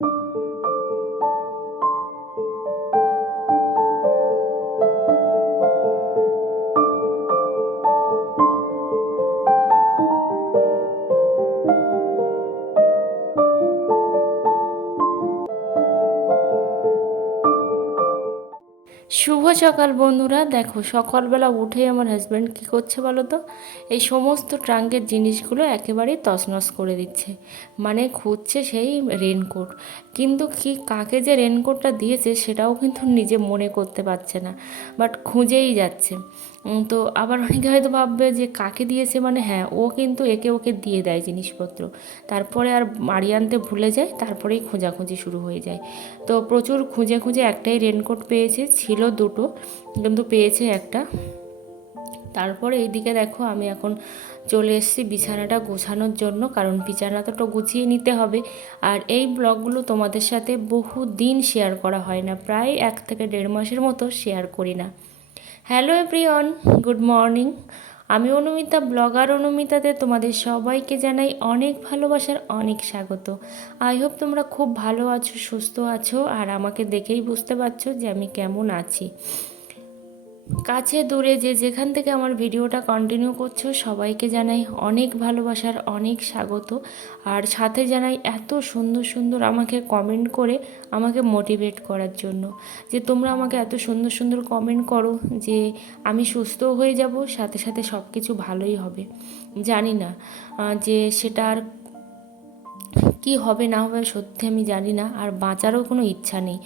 you শুভ সকাল বন্ধুরা। দেখো, সকালবেলা উঠে আমার হাজব্যান্ড কী করছে বলো তো? এই সমস্ত ট্রাঙ্কের জিনিসগুলো একেবারেই তছনছ করে দিচ্ছে। মানে খুঁজছে সেই রেনকোট কিন্তু কি, কাকে যে রেনকোটটা দিয়েছে সেটাও কিন্তু নিজে মনে করতে পারছে না। বাট খুঁজেই যাচ্ছে। তো আবার অনেকে হয়তো ভাববে যে কাকে দিয়েছে মানে হ্যাঁ ও কিন্তু একে ওকে দিয়ে দেয় জিনিসপত্র। তারপরে আর বাড়ি আনতে ভুলে যায়, তারপরেই খোঁজাখুঁজি শুরু হয়ে যায়। তো প্রচুর খুঁজে খুঁজে একটাই রেনকোট পেয়েছে, ছিল দুটো, কিন্তু পেয়েছে একটা। তারপরে এইদিকে দেখো আমি এখন চলে এসেছি বিছানাটা গোছানোর জন্য, কারণ বিছানাটা তো গুছিয়ে নিতে হবে। আর এই ব্লগগুলো তোমাদের সাথে বহু দিন শেয়ার করা হয় না, প্রায় এক থেকে দেড় মাসের মতো শেয়ার করি না। Hello everyone, good morning. আমি অনুমিতা, ব্লগার অনুমিতাতে তোমাদের সবাইকে জানাই অনেক ভালোবাসার অনেক স্বাগত। আই হোপ তোমরা খুব ভালো আছো, সুস্থ আছো, আর আমাকে দেখেই বুঝতে পারছ যে আমি কেমন আছি। কাছে দূরে যে যেখান থেকে আমার ভিডিওটা কন্টিনিউ করছ, সবাইকে জানাই অনেক ভালোবাসার অনেক স্বাগত। আর সাথে জানাই এত সুন্দর সুন্দর আমাকে কমেন্ট করে আমাকে মোটিভেট করার জন্য। যে তোমরা আমাকে এত সুন্দর সুন্দর কমেন্ট করো যে আমি সুস্থ হয়ে যাব, সাথে সাথে সব কিছু ভালোই হবে। জানি না যে সেটা আর কি হবে না হবে সত্যি আমি জানি না, আর বাঁচারও কোনো ইচ্ছা নেই।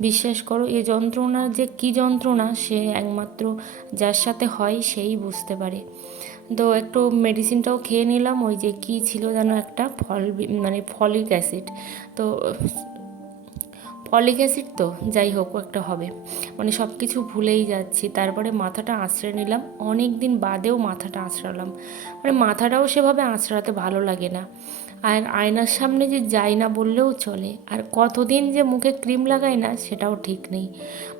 বিশ্বাস করো, এ যন্ত্রণার যে কি যন্ত্রণা, সে একমাত্র যার সাথে হয় সেই বুঝতে পারে। তো একটু মেডিসিনটাও খেয়ে নিলাম, ওই যে কি ছিল যেন একটা ফল মানে ফলিক অ্যাসিড তো, ফলিক অ্যাসিড তো, যাই হোক একটা হবে। মানে সব কিছু ভুলেই যাচ্ছি। তারপরে মাথাটা আঁচড়ে নিলাম। অনেক দিন বাদেও মাথাটা আঁচড়ালাম। মানে মাথাটাও সেভাবে আঁচড়াতে ভালো লাগে না। আর আয়নার সামনে যে যাই না বললেও চলে। আর কতদিন যে মুখে ক্রিম লাগাই না, সেটাও ঠিক নেই।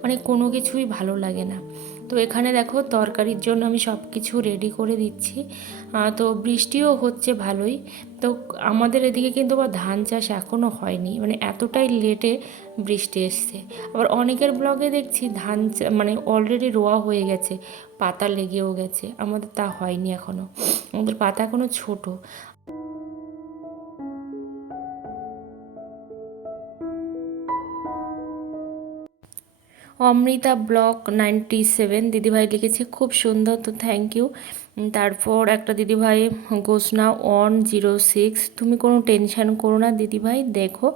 মানে কোনো কিছুই ভালো লাগে না। তো এখানে দেখো, তরকারির জন্য আমি সব কিছু রেডি করে দিচ্ছি। তো বৃষ্টিও হচ্ছে ভালোই। তো আমাদের এদিকে কিন্তু আবার ধান চাষ এখনও হয়নি। মানে এতটাই লেটে বৃষ্টি এসছে। আবার অনেকের ব্লগে দেখছি ধান মানে অলরেডি রোয়া হয়ে গেছে, পাতা লেগেও গেছে। আমাদের তা হয়নি এখনও আমাদের পাতা এখনও ছোটো। অমৃতা ব্লক নাইনটি সেভেন দিদিভাই লিখেছে, খুব সুন্দর, তো থ্যাংক ইউ তারপর একটা দিদিভাই ঘোষণা ওয়ান জিরো সিক্স, তুমি কোনো টেনশন করো না দিদিভাই, দেখো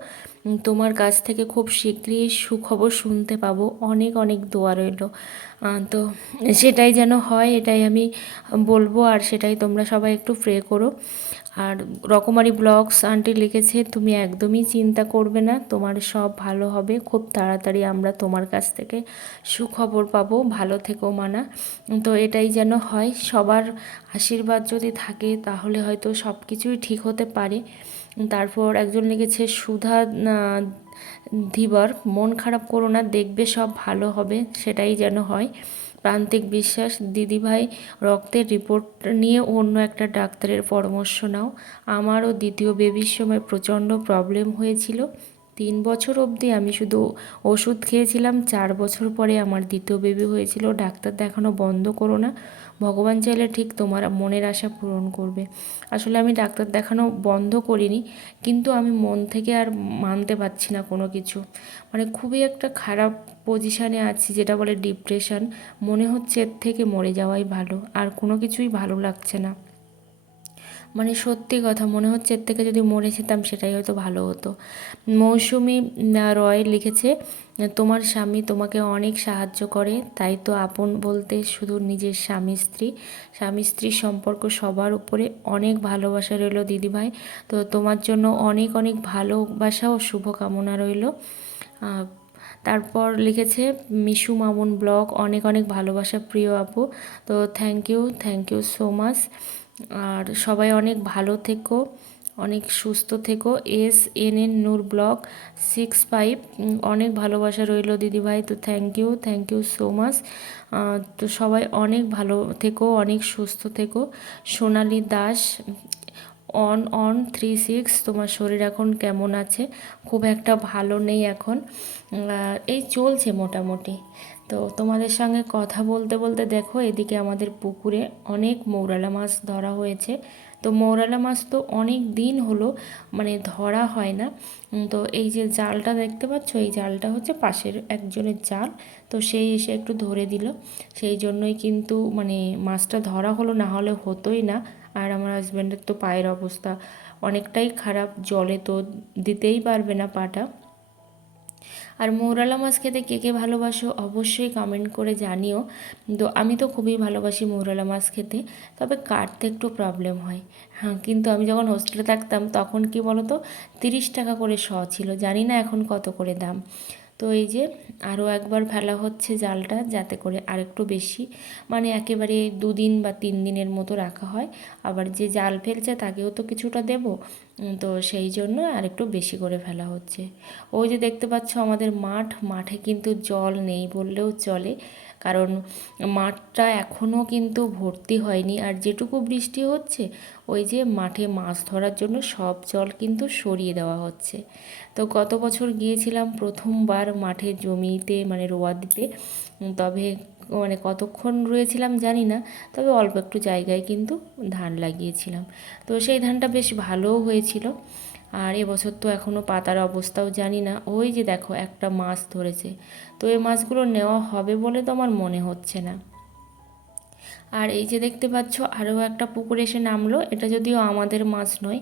তোমার কাছ থেকে খুব শীঘ্রই সুখবর শুনতে পাবো। অনেক অনেক দোয়া রইল। তো সেটাই যেন হয়, এটাই আমি বলব, আর সেটাই তোমরা সবাই একটু প্রে করো। আর রকমারি ব্লগস আন্টি লিখেছে, তুমি একদমই চিন্তা করবে না, তোমার সব ভালো হবে। খুব তাড়াতাড়ি আমরা তোমার কাছ থেকে সুখবর পাবো। ভালো থেকো মানা। তো এটাই যেন হয়, সবার আশীর্বাদ যদি থাকে তাহলে হয়তো সব কিছুই ঠিক হতে পারে। তারপর একজন লিখেছে, সুধা ধীবর, মন খারাপ করো না, দেখবে সব ভালো হবে, সেটাই যেন হয়। প্রান্তিক বিশ্বাস, দিদিভাই, রক্তের রিপোর্ট নিয়ে অন্য একটা ডাক্তারের পরামর্শ নাও। আমারও দ্বিতীয় বেবির সময় প্রচণ্ড প্রবলেম হয়েছিল। তিন বছর অবধি আমি শুধু ওষুধ খেয়েছিলাম। চার বছর পরে আমার দ্বিতীয় বেবি হয়েছিল। ডাক্তার দেখানো বন্ধ করো না। ভগবান চাইলে ঠিক তোমার মনের আশা পূরণ করবে। আসলে আমি ডাক্তার দেখানো বন্ধ করিনি, কিন্তু আমি মন থেকে আর মানতে পারছি না কোনো কিছু। মানে খুবই একটা খারাপ পজিশানে আছি, যেটা বলে ডিপ্রেশন মনে হচ্ছে এর থেকে মরে যাওয়াই ভালো। আর কোনো কিছুই ভালো লাগছে না। মানে সত্যি কথা, মনে হচ্ছে এর থেকে যদি মরে যেতাম সেটাই হয়তো ভালো হতো। মৌসুমি রয় লিখেছে, তোমার স্বামী তোমাকে অনেক সাহায্য করে, তাই তো আপন বলতে শুধু নিজের স্বামী স্ত্রী। স্বামী স্ত্রীর সম্পর্ক সবার উপরে অনেক ভালোবাসা রইল, দিদিভাই। তো তোমার জন্য অনেক অনেক ভালোবাসা ও শুভকামনা রইল। তারপর লিখেছে, মিশু মামুন ব্লগ, অনেক অনেক ভালোবাসা প্রিয় আপু। তো thank you thank you so much আর সবাই অনেক ভালো থেকো, অনেক সুস্থ থেকো। S N N Noor block six five অনেক ভালোবাসা রইল দিদিভাই, তো thank you thank you so much তো সবাই অনেক ভালো থেকো, অনেক সুস্থ থেকো। Sonali Das on on three six তোমার শরীর এখন কেমন আছে? খুব একটা ভালো নেই এখন। এই চলছে মোটামুটি। তো তোমাদের সঙ্গে কথা বলতে বলতে দেখো, এদিকে আমাদের পুকুরে অনেক মৌরালা মাছ ধরা হয়েছে। তো মৌরালা মাছ তো অনেক দিন হলো মানে ধরা হয় না। তো এই যে জালটা দেখতে পাচ্ছ, এই জালটা হচ্ছে পাশের একজনের জাল। তো সেই এসে একটু ধরে দিল। সেই জন্যই কিন্তু মানে মাছটা ধরা হলো, না হলে হতোই না। আর আমার হাজব্যান্ডের তো পায়ের অবস্থা অনেকটাই খারাপ, জলে তো দিতেই পারবে না পাটা। আর মৌরালা মাছ খেতে কে কে ভালোবাসো অবশ্যই কমেন্ট করে জানিও। তো আমি তো খুবই ভালোবাসি মৌরালা মাছ খেতে, তবে কাটতে একটু প্রবলেম হয়। হ্যাঁ কিন্তু আমি যখন হোস্টেলে থাকতাম তখন কি বলতো? তিরিশ টাকা করে শ ছিল, জানি না এখন কত করে দাম। তো এই যে আরও একবার ফেলা হচ্ছে জালটা যাতে করে আরেকটু বেশি মানে একেবারে দুদিন বা তিন দিনের মতো রাখা হয়। আবার যে জাল ফেলছে তাকেও তো কিছুটা দেব তো সেই জন্য আরেকটু বেশি করে ফেলা হচ্ছে। ওই যে দেখতে পাচ্ছ আমাদের মাঠ, মাঠে কিন্তু জল নেই বললেও চলে। কারণ মাঠটা এখনও কিন্তু ভর্তি হয়নি। আর যেটুকু বৃষ্টি হচ্ছে, ওই যে মাঠে মাছ ধরার জন্য সব জল কিন্তু সরিয়ে দেওয়া হচ্ছে। তো গত বছর গিয়েছিলাম প্রথমবার মাঠে জমিতে মানে রোয়া দিতে তবে মানে কতক্ষণ রয়েছিলাম জানি না, তবে অল্প একটু জায়গায় কিন্তু ধান লাগিয়েছিলাম। তো সেই ধানটা বেশ ভালোও হয়েছিল। আর এবছর তো এখনও পাতার অবস্থাও জানি না। ওই যে দেখো, একটা মাছ ধরেছে। তো এই মাছগুলো নেওয়া হবে বলে তো আমার মনে হচ্ছে না। আর এই যে দেখতে পাচ্ছ, আরও একটা পুকুর এসে নামলো। এটা যদিও আমাদের মাছ নয়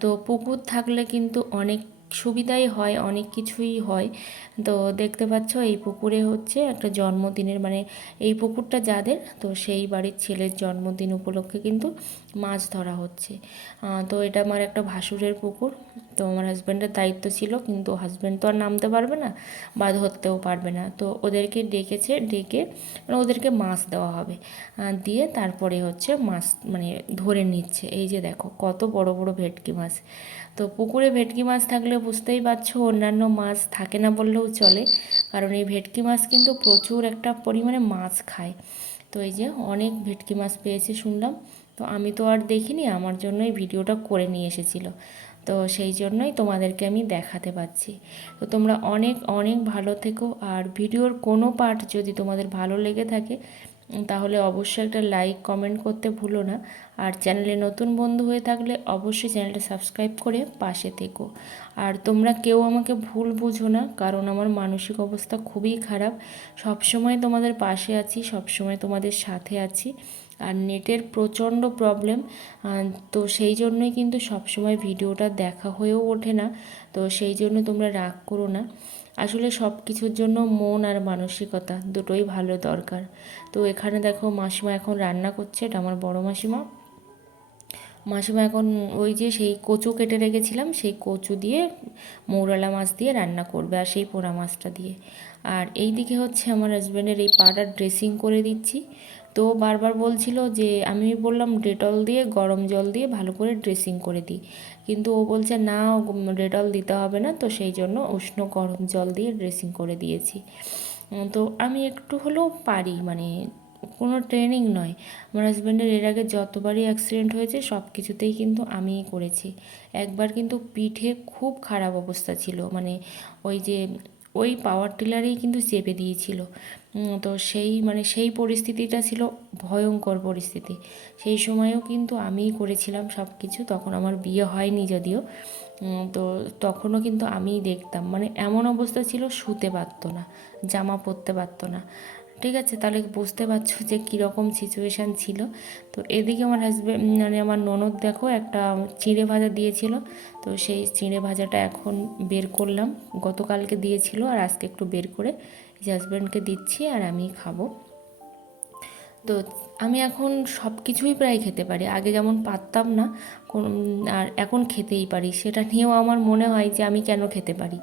তো পুকুর থাকলে কিন্তু অনেক সুবিধাই হয়, অনেক কিছুই হয়। তো দেখতে পাচ্ছ, এই পুকুরে হচ্ছে একটা জন্মদিনের মানে এই পুকুরটা যাদের, তো সেই বাড়ির ছেলের জন্মদিন উপলক্ষে কিন্তু মাছ ধরা হচ্ছে। তো এটা আমার একটা ভাসুরের পুকুর, তো আমার হাজব্যান্ডের দায়িত্ব ছিল, কিন্তু হাজব্যান্ড তো আর নামতে পারবে না বা ধরতেও পারবে না। তো ওদেরকে ডেকেছে, ডেকে মানে ওদেরকে মাছ দেওয়া হবে। দিয়ে তারপরে হচ্ছে মাছ মানে ধরে নিচ্ছে। এই যে দেখো, কত বড় বড় ভেটকি মাছ। তো পুকুরে ভেটকি মাছ থাকলে বুঝতেই পারছ, অন্যান্য মাছ থাকে না বললেও চলে। কারণ এই ভেটকি মাছ কিন্তু প্রচুর একটা পরিমাণে মাছ খায়। তো এই যে অনেক ভেটকি মাছ পেয়েছে শুনলাম। তো আমি তো আর দেখিনি, আমার জন্য এই ভিডিওটা করে নিয়ে এসেছিল। তো সেই জন্যই তোমাদেরকে আমি দেখাতে পাচ্ছি। তো তোমরা অনেক অনেক ভালো থেকো। আর ভিডিওর কোনো পার্ট যদি তোমাদের ভালো লেগে থাকে তাহলে অবশ্যই একটা লাইক কমেন্ট করতে ভুলো না। আর চ্যানেলে নতুন বন্ধু হয়ে থাকলে অবশ্যই চ্যানেলটা সাবস্ক্রাইব করে পাশে থেকো। আর তোমরা কেউ আমাকে ভুল বুঝো না, কারণ আমার মানসিক অবস্থা খুবই খারাপ। সবসময় তোমাদের পাশে আছি, সবসময় তোমাদের সাথে আছি। আর নেটের প্রচণ্ড প্রবলেম তো সেই জন্যই কিন্তু সবসময় ভিডিওটা দেখা হয়েও ওঠে না। তো সেই জন্য তোমরা রাগ করো না। আসলে সব কিছুর জন্য মন আর মানসিকতা দুটোই ভালো দরকার। তো এখানে দেখো মাসিমা এখন রান্না করছে, এটা আমার বড় মাসিমা। মাসিমা এখন ওই যে সেই কচু কেটে রেখেছিলাম, সেই কচু দিয়ে মৌরালা মাছ দিয়ে রান্না করবে আর সেই পোড়া মাছটা দিয়ে। আর এই দিকে হচ্ছে আমার হাজব্যান্ডের এই পাটা ড্রেসিং করে দিচ্ছি। তো বারবার বলছিল যে, আমি বললাম ডেটল দিয়ে, গরম জল দিয়ে ভালো করে ড্রেসিং করে দিই। কিন্তু ও বলছে, না ডেটল দিতে হবে না। তো সেই জন্য উষ্ণ গরম জল দিয়ে ড্রেসিং করে দিয়েছি। তো আমি একটু হলেও পারি মানে কোনো ট্রেনিং নয়। আমার হাজব্যান্ডের এর আগে যতবারই অ্যাক্সিডেন্ট হয়েছে সব কিছুতেই কিন্তু আমিই করেছি। একবার কিন্তু পিঠে খুব খারাপ অবস্থা ছিল। মানে ওই যে ওই পাওয়ার টিলারেই কিন্তু চেপে দিয়েছিল। তো সেই মানে সেই পরিস্থিতিটা ছিল ভয়ঙ্কর পরিস্থিতি। সেই সময়ও কিন্তু আমিই করেছিলাম সব কিছু তখন আমার বিয়ে হয়নি যদিও। তো তখনও কিন্তু আমিই দেখতাম। মানে এমন অবস্থা ছিল, শুতে পারতো না, জামা পরতে পারতো না। ঠিক আছে, তাহলে বুঝতে পারছ যে কীরকম সিচুয়েশান ছিল। তো এদিকে আমার হাজব্যান্ড মানে আমার ননদ দেখো একটা চিঁড়ে ভাজা দিয়েছিল। তো সেই চিঁড়ে ভাজাটা এখন বের করলাম। গতকালকে দিয়েছিল আর আজকে একটু বের করে হাজব্যান্ডকে দিচ্ছি আর আমি খাব। তো আমি এখন সব কিছুই প্রায় খেতে পারি। আগে যেমন পারতাম না আর এখন খেতেই পারি। সেটা নিয়েও আমার মনে হয় যে আমি কেন খেতে পারি।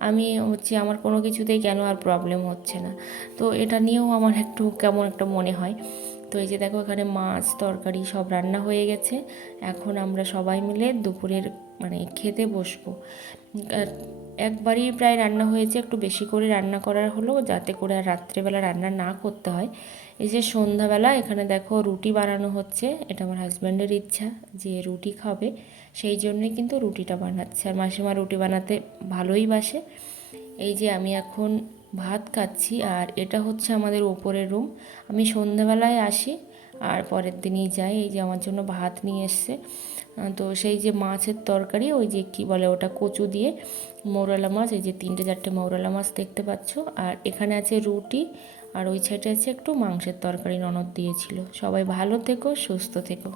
আমি হচ্ছে আমার কোনো কিছুতেই কেন আর প্রবলেম হচ্ছে না। তো এটা নিয়েও আমার একটু কেমন একটা মনে হয়। তো এই যে দেখো এখানে মাছ, তরকারি সব রান্না হয়ে গেছে। এখন আমরা সবাই মিলে দুপুরের মানে খেতে বসবো। একবারই প্রায় রান্না হয়েছে, একটু বেশি করে রান্না করার হলো, যাতে করে আর রাত্রেবেলা রান্না না করতে হয়। এই যে সন্ধ্যাবেলা, এখানে দেখো রুটি বানানো হচ্ছে, এটা আমার হাজব্যান্ডের ইচ্ছা যে রুটি খাবে, সেই জন্যই কিন্তু রুটিটা বানাচ্ছে। আর মাসিমা রুটি বানাতে ভালোই বাসে। এই যে আমি এখন ভাত খাচ্ছি আর এটা হচ্ছে আমাদের ওপরের রুম আমি সন্ধ্যাবেলায় আসি, আর পরের দিনই যাই। এই যে আমার জন্য ভাত নিয়ে এসছে। তো সেই যে মাছের তরকারি, ওই যে কি বলে ওটা কচু দিয়ে মৌরালা মাছ, এই যে তিনটে চারটে মৌরালা মাছ দেখতে পাচ্ছ। আর এখানে আছে রুটি, আর ওই সাইডে আছে একটু মাংসের তরকারি ননদ দিয়েছিল। সবাই ভালো থেকো, সুস্থ থেকো।